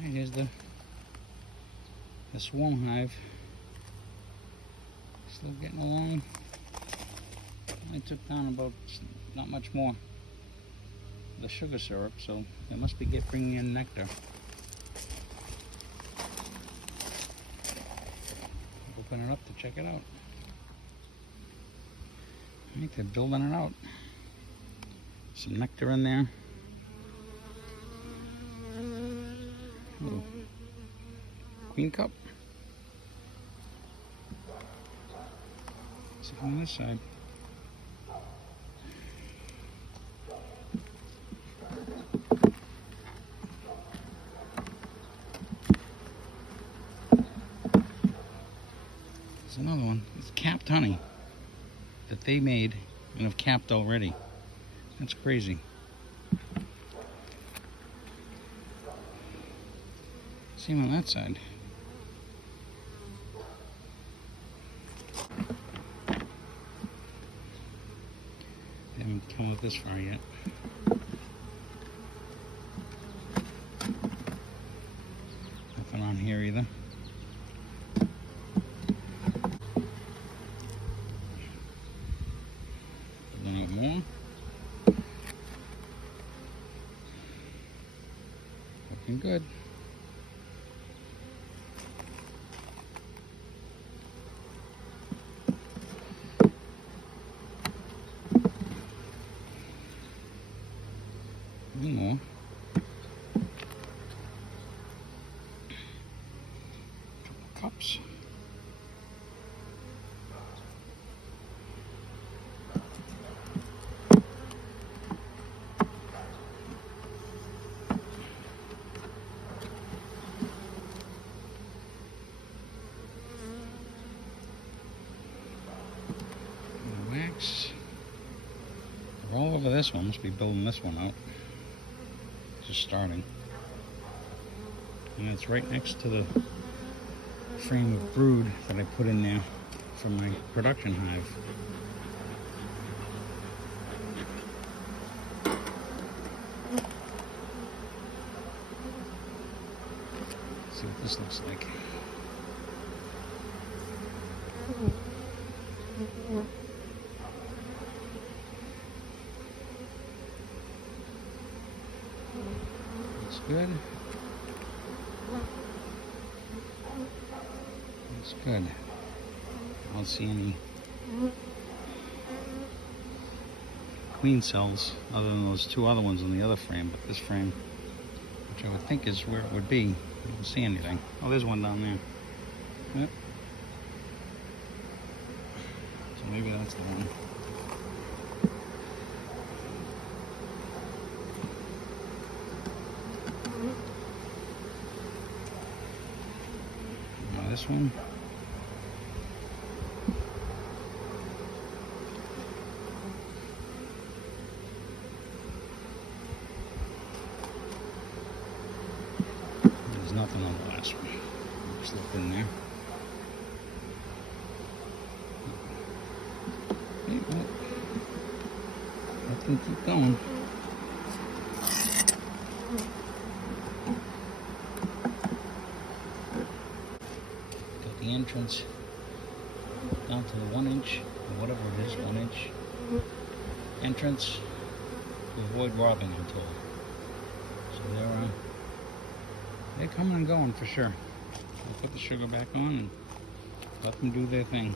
Alright, here's the swarm hive. Still getting along. I took down about not much more the sugar syrup, so they must be bringing in nectar. Open it up to check it out. I think they're building it out. Some nectar in there. Ooh. Queen cup. See on this side. There's another one. It's capped honey that they made and have capped already. That's crazy. Same on that side. They haven't come up this far yet. Nothing on here either. A little bit more. Looking good. More. Couple cups. Wax. They're all over this one. Must be building this one out. Just starting, and it's right next to the frame of brood that I put in there for my production hive. Let's see what this looks like. Good. That's good. I don't see any queen cells other than those two other ones on the other frame, but this frame, which I would think is where it would be, I don't see anything. Oh, there's one down there. Yep. So maybe that's the one. This one. There's nothing on the last one. Just look in there. Hey, well, let them keep going. The entrance down to the 1 inch, or whatever it is, 1 inch entrance to avoid robbing, I'm told. So they're coming and going for sure. I'll put the sugar back on and let them do their thing.